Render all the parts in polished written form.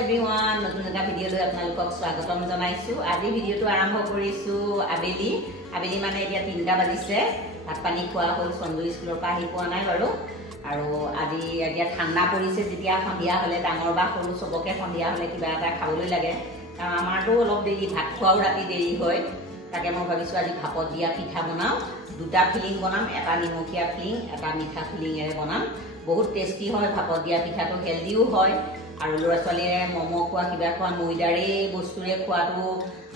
everyone, নতুন এটা video লৈ আপোনালোকক স্বাগতম জনাইছো। আজি ভিডিওটো আৰম্ভ কৰিছো আবেলি মানে এতিয়া 3টা বাজিছে। ভাত পানী খোৱা হ'ল, চন্দু স্কুলৰ পৰা আহি পোৱা নাই বাৰু। আৰু আজি এতিয়া ঠাণ্ডা পৰিছে, যেতিয়া সন্ধিয়া হ'লে ডাঙৰ বা সৰু সবকে সন্ধিয়া হ'লে কিবা এটা খাবলৈ লাগে। কাৰণ আমাৰতো অলপ দেৰি ভাত খোৱাও ৰাতি দেৰি হয়। তাকে মই ভাবিছো আজি ভাপত দিয়া পিঠা বনাও। দুটা ফিলিং বনাম, এটা নিমখীয়া ফিলিং, এটা মিঠা ফিলিংৰে বনাম। বহুত টেষ্টি হয় ভাপত দিয়া পিঠাটো, হেলদিও হয়। আৰু ল'ৰা ছোৱালীয়ে ম'ম' খোৱা কিবা খোৱা ময়দাৰে বস্তুৰে খোৱাটো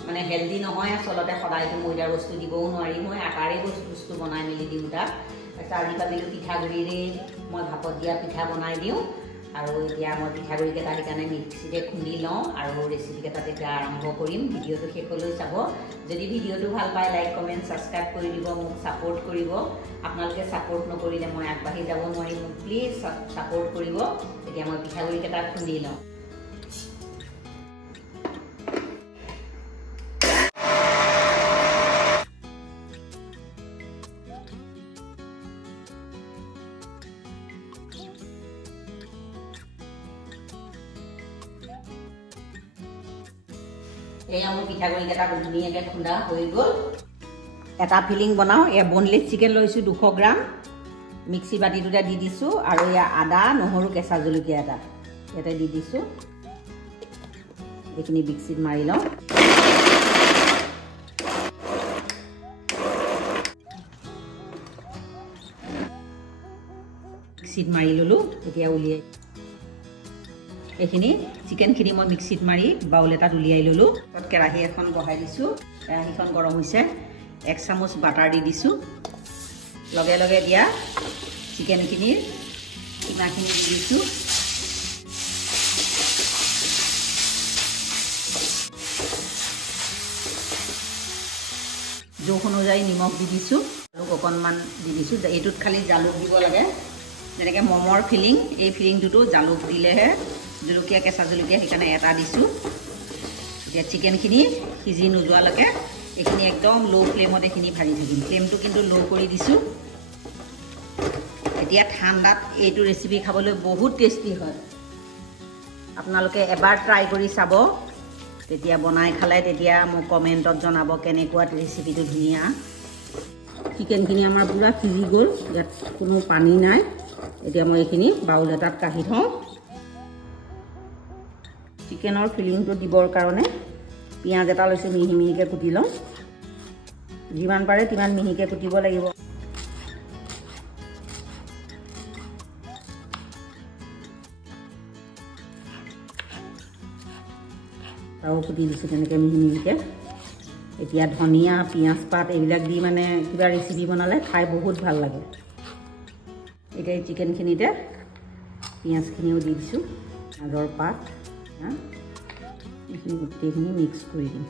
মানে হেলদি নহয়। আচলতে সদায়তো ময়দাৰ বস্তু দিবও নোৱাৰি, মই আটাৰে বস্তু বনাই মেলি দিওঁ তাক। তাৰপিছত আজি ভাবিলোঁ পিঠাগুড়িৰে মই ভাপত দিয়া পিঠা বনাই দিওঁ। আৰু এতিয়া মই পিঠাগুড়িকেইটা সেইকাৰণে মিক্সিতে খুন্দি লওঁ আৰু ৰেচিপিকেইটা তেতিয়া আৰম্ভ কৰিম। ভিডিঅ'টো শেষলৈ চাব। যদি ভিডিঅ'টো ভাল পায় লাইক কমেণ্ট ছাবস্ক্ৰাইব কৰি দিব, মোক ছাপোৰ্ট কৰিব। আপোনালোকে ছাপোৰ্ট নকৰিলে মই আগবাঢ়ি যাব নোৱাৰিম, মোক প্লিজ ছাপোৰ্ট কৰিব। এতিয়া মই পিঠাগুড়িকেইটা খুন্দি লওঁ। এয়া মোৰ পিঠাগুড়িকেইটা ধুনীয়াকৈ খুন্দা হৈ গ'ল। এটা ফিলিং বনাওঁ। এয়া বনলেছ চিকেন লৈছোঁ 200 গ্ৰাম, মিক্সি বাতিটোতে দি দিছোঁ। আৰু এয়া আদা নহৰু কেঁচা জলকীয়া এটা ইয়াতে দি দিছোঁ। এইখিনি মিক্সিত মাৰি লওঁ। মিক্সিত মাৰি ল'লোঁ। এতিয়া উলিয়াই এইখিনি চিকেনখিনি মই মিক্সিত মাৰি বাউল এটাত উলিয়াই ল'লোঁ। তাত কেৰাহী এখন বহাই দিছোঁ। কেৰাহীখন গৰম হৈছে। 1 চামুচ বাটাৰ দি দিছোঁ। লগে লগে দিয়া চিকেনখিনিৰ কিমাখিনি দি দিছোঁ। জোখ অনুযায়ী নিমখ দি দিছোঁ। জালুক অকণমান দি দিছোঁ। এইটোত খালি জালুক দিব লাগে। যেনেকৈ ম'মৰ ফিলিং, এই ফিলিংটোতো জালুক দিলেহে, জলকীয়া কেঁচা জলকীয়া সেইকাৰণে এটা দিছোঁ। এতিয়া চিকেনখিনি সিজি নোযোৱালৈকে এইখিনি একদম ল' ফ্লেমত এইখিনি ভাজি থাকিম। ফ্লেমটো কিন্তু ল' কৰি দিছোঁ। এতিয়া ঠাণ্ডাত এইটো ৰেচিপি খাবলৈ বহুত টেষ্টি হয়। আপোনালোকে এবাৰ ট্ৰাই কৰি চাব, তেতিয়া বনাই খালে তেতিয়া মোক কমেণ্টত জনাব কেনেকুৱা ৰেচিপিটো ধুনীয়া। চিকেনখিনি আমাৰ পূৰা সিজি গ'ল, ইয়াত কোনো পানী নাই। এতিয়া মই এইখিনি বাউল এটাত কাঢ়ি থওঁ। চিকেনৰ ফিলিংটো দিবৰ কাৰণে পিঁয়াজ এটা লৈছোঁ, মিহি মিহিকৈ কুটি লওঁ। যিমান পাৰে তিমান মিহিকৈ কুটিব লাগিব। আৰু কুটি দিছোঁ তেনেকৈ মিহি মিহিকৈ। এতিয়া ধনিয়া পিঁয়াজ পাত এইবিলাক দি মানে কিবা ৰেচিপি বনালে খাই বহুত ভাল লাগে। এতিয়া এই চিকেনখিনিতে পিঁয়াজখিনিও দি দিছোঁ, গাজৰ পাত, এইখিনি গোটেইখিনি মিক্স কৰি দিম।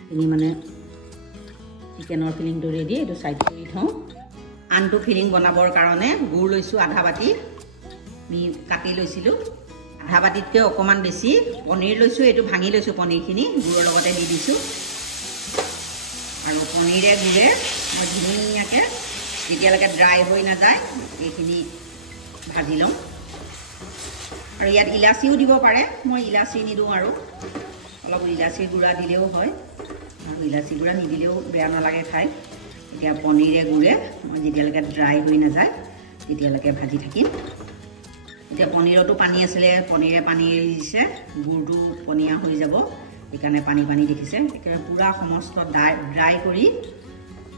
এইখিনি মানে চিকেনৰ ফিলিংটো ৰেডি। এইটো ছাইড কৰি থওঁ। আনটো ফিলিং বনাবৰ কাৰণে গুড় লৈছোঁ আধা বাতি, কাটি লৈছিলোঁ। আধা বাতিতকৈ অকণমান বেছি পনীৰ লৈছোঁ। এইটো ভাঙি লৈছোঁ পনীৰখিনি, গুড়ৰ লগতে দি দিছোঁ। আৰু পনীৰে গুড়ে মই ধুনীয়াকৈ যেতিয়ালৈকে ড্ৰাই হৈ নাযায় এইখিনি ভাজি লওঁ। আৰু ইয়াত ইলাচিও দিব পাৰে, মই ইলাচি নিদিওঁ। আৰু অলপ ইলাচিৰ গুড়া দিলেও হয়, আৰু ইলাচি গুড়া নিদিলেও বেয়া নালাগে খাই। এতিয়া পনীৰে গুড়ে মই যেতিয়ালৈকে ড্ৰাই হৈ নাযায় তেতিয়ালৈকে ভাজি থাকিম। এতিয়া পনীৰতো পানী আছিলে, পনীৰে পানী এৰি দিছে, গুড়টো পনীয়া হৈ যাব, সেইকাৰণে পানী পানী দেখিছে। একেবাৰে পূৰা সমস্ত ড্ৰাই কৰি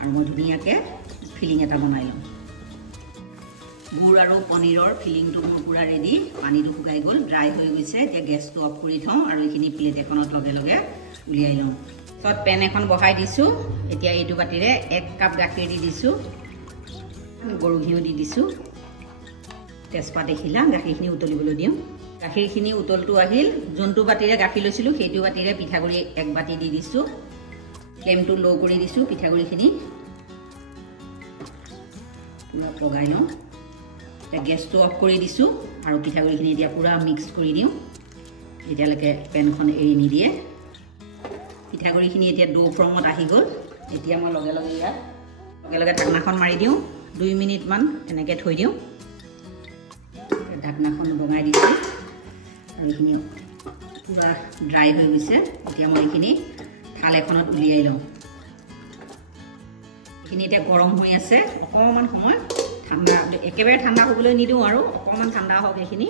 আৰু মই ধুনীয়াকৈ ফিলিং এটা বনাই লওঁ। গুড় আৰু পনীৰৰ ফিলিংটো মোৰ পূৰা ৰেডি। পানীটো শুকাই গ'ল, ড্ৰাই হৈ গৈছে। এতিয়া গেছটো অফ কৰি থওঁ আৰু এইখিনি প্লেট এখনত লগে লগে উলিয়াই লওঁ। তাৰপিছত পেন এখন বহাই দিছোঁ। এতিয়া এইটো বাতিৰে 1 কাপ গাখীৰ দি দিছোঁ, গৰু ঘিউ দি দিছোঁ, তেজপাত দেখিলা। গাখীৰখিনি উতলিবলৈ দিওঁ। গাখীৰখিনি উতলটো আহিল। যোনটো বাতিৰে গাখীৰ লৈছিলোঁ সেইটো বাতিৰে পিঠাগুড়ি 1 বাতি দি দিছোঁ। ফ্লেমটো ল' কৰি দিছোঁ। পিঠাগুড়িখিনি পূৰা লগাই লওঁ। এতিয়া গেছটো অফ কৰি দিছোঁ আৰু পিঠাগুড়িখিনি এতিয়া পূৰা মিক্স কৰি দিওঁ যেতিয়ালৈকে পেনখন এৰি নিদিয়ে। পিঠাগুড়িখিনি এতিয়া ডো ফৰ্মত আহি গ'ল। এতিয়া মই লগে লগে ইয়াত ঢাকনাখন মাৰি দিওঁ। 2 মিনিটমান এনেকৈ থৈ দিওঁ। ঢাকনাখন বগাই দিছোঁ আৰু এইখিনি পুৰা ড্ৰাই হৈ গৈছে এতিয়া মই এইখিনি থাল এখনত উলিয়াই লওঁ এইখিনি এতিয়া গৰম হৈ আছে অকমান সময় ঠাণ্ডা একেবাৰে ঠাণ্ডা হ'বলৈ নিদিওঁ আৰু অকমান ঠাণ্ডা হওক এইখিনি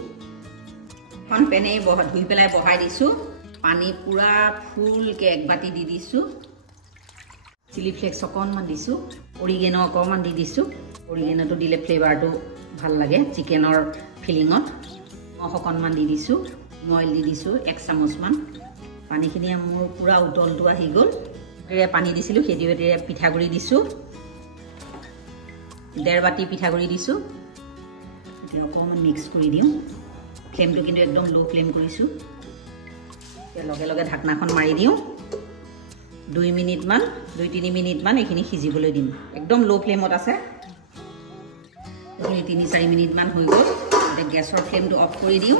এখন পেনে ধুই পেলাই বহাই দিছোঁ পানী পুৰা ফুলকৈ এক বাতি দি দিছোঁ চিলি ফ্লেক্স অকণমান দিছোঁ অৰিগেনো অকণমান দি দিছোঁ অৰিগেনোটো দিলে ফ্লেভাৰটো ভাল লাগে চিকেনৰ ফিলিঙত অকণমান দি দিছোঁ অইল দি দিছোঁ 1 চামুচমান পানীখিনি মোৰ পুৰা উতলটো আহি গ'ল এৰে পানী দিছিলোঁ সেইটোৱে পিঠাগুড়ি দিছোঁ 1.5 বাটি পিঠাগুড়ি দিছোঁ এতিয়া অকণমান মিক্স কৰি দিওঁ ফ্লেমটো কিন্তু একদম লো ফ্লেম কৰিছোঁ এতিয়া লগে লগে ঢাকনাখন মাৰি দিওঁ 2-3 মিনিটমান এইখিনি সিজিবলৈ দিম একদম লো ফ্লেমত আছে 3-4 মিনিটমান হৈ গ'ল এতিয়া গেছৰ ফ্লেমটো অফ কৰি দিওঁ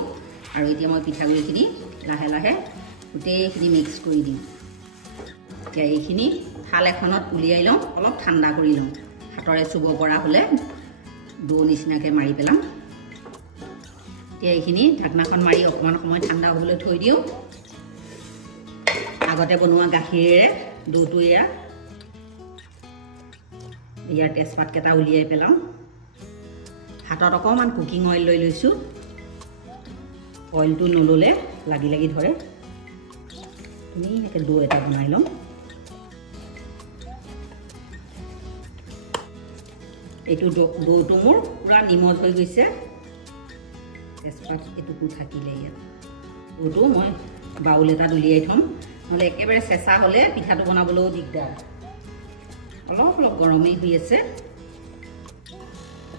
আৰু এতিয়া মই পিঠাগুড়িখিনি লাহে লাহে গোটেইখিনি মিক্স কৰি দিম এতিয়া এইখিনি থাল এখনত উলিয়াই লওঁ অলপ ঠাণ্ডা কৰি লওঁ হাতৰে চুব পৰা হ'লে ডো নিচিনাকৈ মাৰি পেলাম এতিয়া এইখিনি ঢাকনাখন মাৰি অকণমান সময় ঠাণ্ডা হ'বলৈ থৈ দিওঁ আগতে বনোৱা গাখীৰেৰে ডোটো ইয়াৰ তেজপাতকেইটা উলিয়াই পেলাওঁ হাতত অকণমান কুকিং অইল লৈ লৈছোঁ অইলটো নল'লে লাগি লাগি ধৰে ধুনীয়াকৈ ডো এটা বনাই লওঁ এইটো ডোটো মোৰ পুৰা নিমজ হৈ গৈছে তেজপাত এটুকু থাকিলে ইয়াত ডোটো মই বাউল এটাত উলিয়াই থ'ম নহ'লে একেবাৰে চেঁচা হ'লে পিঠাটো বনাবলৈও দিগদাৰ অলপ অলপ গৰমেই হৈ আছে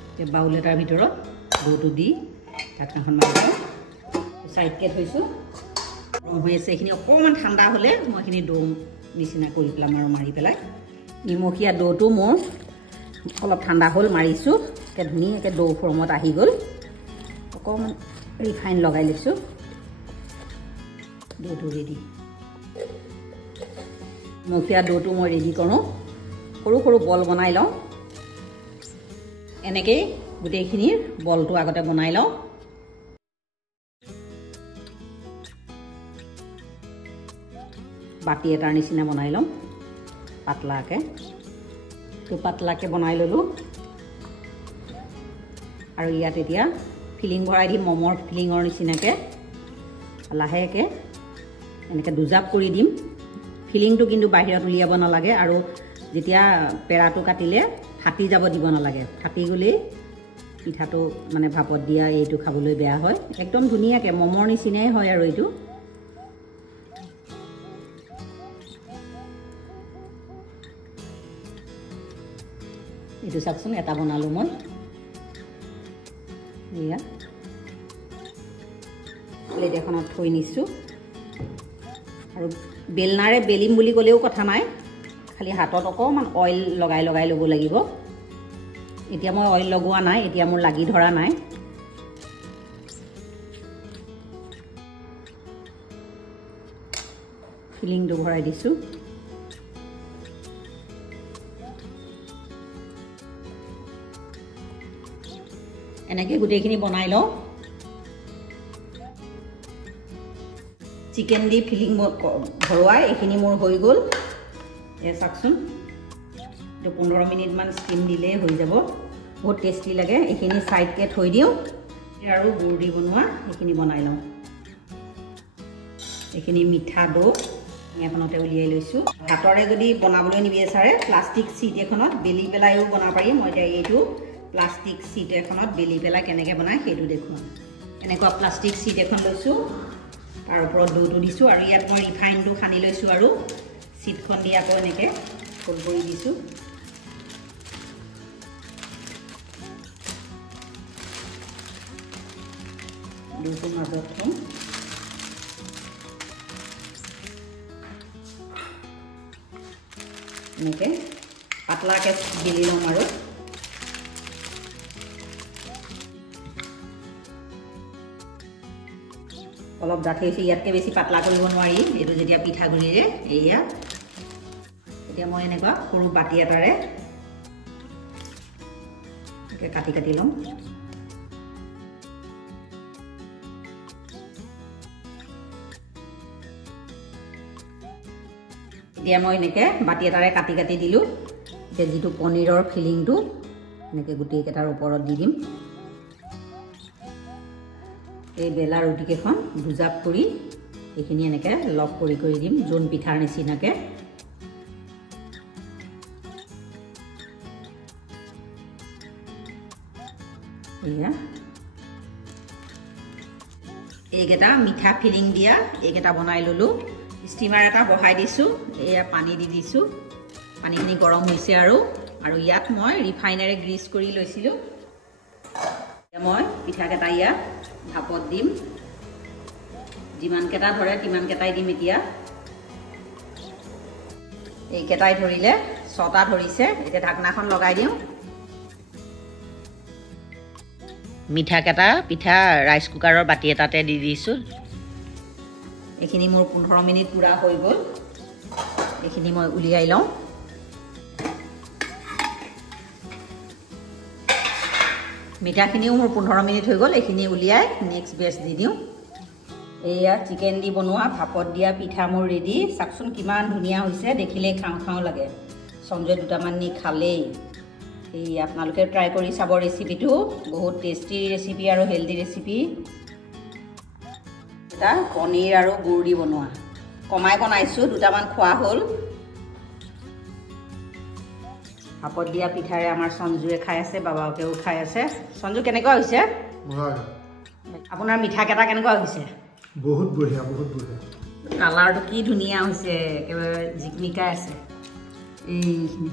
এতিয়া বাউল এটাৰ ভিতৰত ডোটো দি ঢাকনাখন মাৰি চাইডকৈ থৈছোঁ গৰম হৈ আছে এইখিনি অকণমান ঠাণ্ডা হ'লে মই এইখিনি ডো নিচিনা কৰি পেলাম আৰু মাৰি পেলাই নিমখীয়া ডোটো মোৰ অলপ ঠাণ্ডা হ'ল মাৰিছোঁ এতিয়া ধুনীয়াকৈ ডো ফৰ্মত আহি গ'ল অকণমান ৰিফাইন লগাই লৈছোঁ ডোটো ৰেডি নিমখীয়া ডোটো মই ৰেডি কৰোঁ সৰু সৰু বল বনাই লওঁ এনেকৈয়ে গোটেইখিনিৰ বলটো আগতে বনাই লওঁ বাতি এটাৰ নিচিনা বনাই লওঁ পাতলাকৈ বনাই ল'লোঁ আৰু ইয়াত এতিয়া ফিলিং ভৰাই দিম মমৰ ফিলিঙৰ নিচিনাকৈ লাহেকৈ এনেকৈ দুজাপ কৰি দিম ফিলিংটো কিন্তু বাহিৰত উলিয়াব নালাগে আৰু যেতিয়া পেৰাটো কাটিলে ফাটি যাব দিব নালাগে ফাটি গ'লেই পিঠাটো মানে ভাপত দিয়া এইটো খাবলৈ বেয়া হয় একদম ধুনীয়াকৈ মমৰ নিচিনাই হয় আৰু এইটো এইটো চাওকচোন এটা বনালোঁ মই এয়া প্লেট এখনত থৈ নিছোঁ আৰু বেলনাৰে বেলিম বুলি ক'লেও কথা নাই খালি হাতত অকণমান অইল লগাই লগাই ল'ব লাগিব এতিয়া মই অইল লগোৱা নাই এতিয়া মোৰ লাগি ধৰা নাই ফিলিংটো ভৰাই দিছোঁ এনেকৈ গোটেইখিনি বনাই লওঁ চিকেন দি ফিলিং ভৰোৱাই এইখিনি মোৰ হৈ গ'ল এই চাওকচোন এইটো 15 মিনিটমান ষ্টিম দিলেই হৈ যাব বহুত টেষ্টি লাগে এইখিনি চাইডকৈ থৈ দিওঁ আৰু গুড় দি বনোৱা এইখিনি বনাই লওঁ এইখিনি মিঠা ডো এখনতে উলিয়াই লৈছোঁ হাতৰে যদি বনাবলৈ নিবিচাৰে প্লাষ্টিক চিট এখনত বেলি পেলাইও বনাব পাৰি মই এতিয়া এইটো প্লাষ্টিক চিট এখনত বেলি পেলাই কেনেকৈ বনায় সেইটো দেখুৱাম এনেকুৱা প্লাষ্টিক চিট এখন লৈছোঁ তাৰ ওপৰত ডোটো দিছোঁ আৰু ইয়াত মই ৰিফাইনটো সানি লৈছোঁ আৰু চিটখন দি আকৌ এনেকৈ ফোল্ড কৰি দিছোঁ ডোটো মাজত থওঁ এনেকৈ পাতলাকৈ বেলি ল'ম আৰু অলপ ডাঠি হৈছে ইয়াতকৈ বেছি পাতলা কৰিব নোৱাৰি এইটো যেতিয়া পিঠাগুড়িৰে এয়া এতিয়া মই এনেকুৱা সৰু বাতি এটাৰে কাটি কাটি ল'ম এতিয়া মই এনেকৈ বাতি এটাৰে কাটি কাটি দিলোঁ এতিয়া যিটো পনীৰৰ ফিলিংটো এনেকৈ গোটেইকেইটাৰ ওপৰত দি দিম এই বেলা ৰুটিকেইখন দুজাপ কৰি এইখিনি এনেকৈ লক কৰি দিম জোন পিঠাৰ নিচিনাকৈ এয়া এইকেইটা মিঠা ফিলিং দিয়া এইকেইটা বনাই ল'লোঁ ষ্টিমাৰ এটা বহাই দিছোঁ এয়া পানী দি দিছোঁ পানীখিনি গৰম হৈছে আৰু ইয়াত মই ৰিফাইনেৰে গ্ৰীজ কৰি লৈছিলোঁ এতিয়া মই পিঠাকেইটা ইয়াত ভাপত দিম যিমানকেইটা ধৰে তিমানকেইটাই দিম এতিয়া এইকেইটাই ধৰিলে 6টা ধৰিছে এতিয়া ঢাকনাখন লগাই দিওঁ মিঠাকেইটা পিঠা ৰাইচ কুকাৰৰ বাতি এটাতে দি দিছোঁ এইখিনি মোৰ 15 মিনিট পুৰা হৈ গ'ল এইখিনি মই উলিয়াই লওঁ মিঠাখিনিও মোৰ 15 মিনিট হৈ গ'ল এইখিনি উলিয়াই নেক্সট বেচ দি দিওঁ এয়া চিকেন দি বনোৱা ভাপত দিয়া পিঠা মোৰ ৰেডি চাকচোন কিমান ধুনীয়া হৈছে দেখিলে খাওঁ খাওঁ লাগে সঞ্জয় দুটামান নি খালেই এই আপোনালোকে ট্ৰাই কৰি চাব ৰেচিপিটো বহুত টেষ্টি ৰেচিপি আৰু হেলদি ৰেচিপি এটা পনীৰ আৰু গুৰ দি বনোৱা কমাই বনাইছোঁ দুটামান খোৱা হ'ল ভাপত দিয়া পিঠাৰে আমাৰ সঞ্জুৱে খাই আছে বাবাকেও খাই আছে সঞ্জু কেনেকুৱা হৈছে আপোনাৰ মিঠাকেইটা কেনেকুৱা হৈছে বহুত বঢ়িয়া কালাৰটো কি ধুনীয়া হৈছে একেবাৰে জিকমিকাই আছে এইখিনি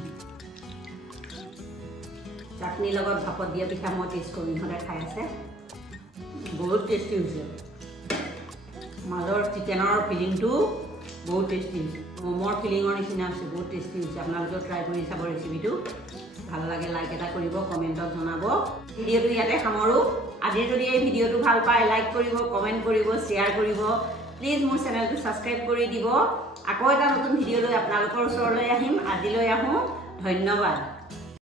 চাটনিৰ লগত ভাপত দিয়া পিঠা মই টেষ্ট কৰি ইহঁতে খাই আছে বহুত টেষ্টি হৈছে মাজৰ চিকেনৰ ফিলিংটো বহুত টেষ্টি হৈছে ম'মৰ ফিলিঙৰ নিচিনা হৈছে বহুত টেষ্টি হৈছে আপোনালোকেও ট্ৰাই কৰি চাব ৰেচিপিটো ভাল লাগে লাইক এটা কৰিব কমেণ্টত জনাব ভিডিঅ'টো ইয়াতে সামৰোঁ আজি যদি এই ভিডিঅ'টো ভাল পায় লাইক কৰিব কমেণ্ট কৰিব শ্বেয়াৰ কৰিব প্লিজ মোৰ চেনেলটো ছাবস্ক্ৰাইব কৰি দিব আকৌ এটা নতুন ভিডিঅ' লৈ আপোনালোকৰ ওচৰলৈ আহিম আজিলৈ আহোঁ ধন্যবাদ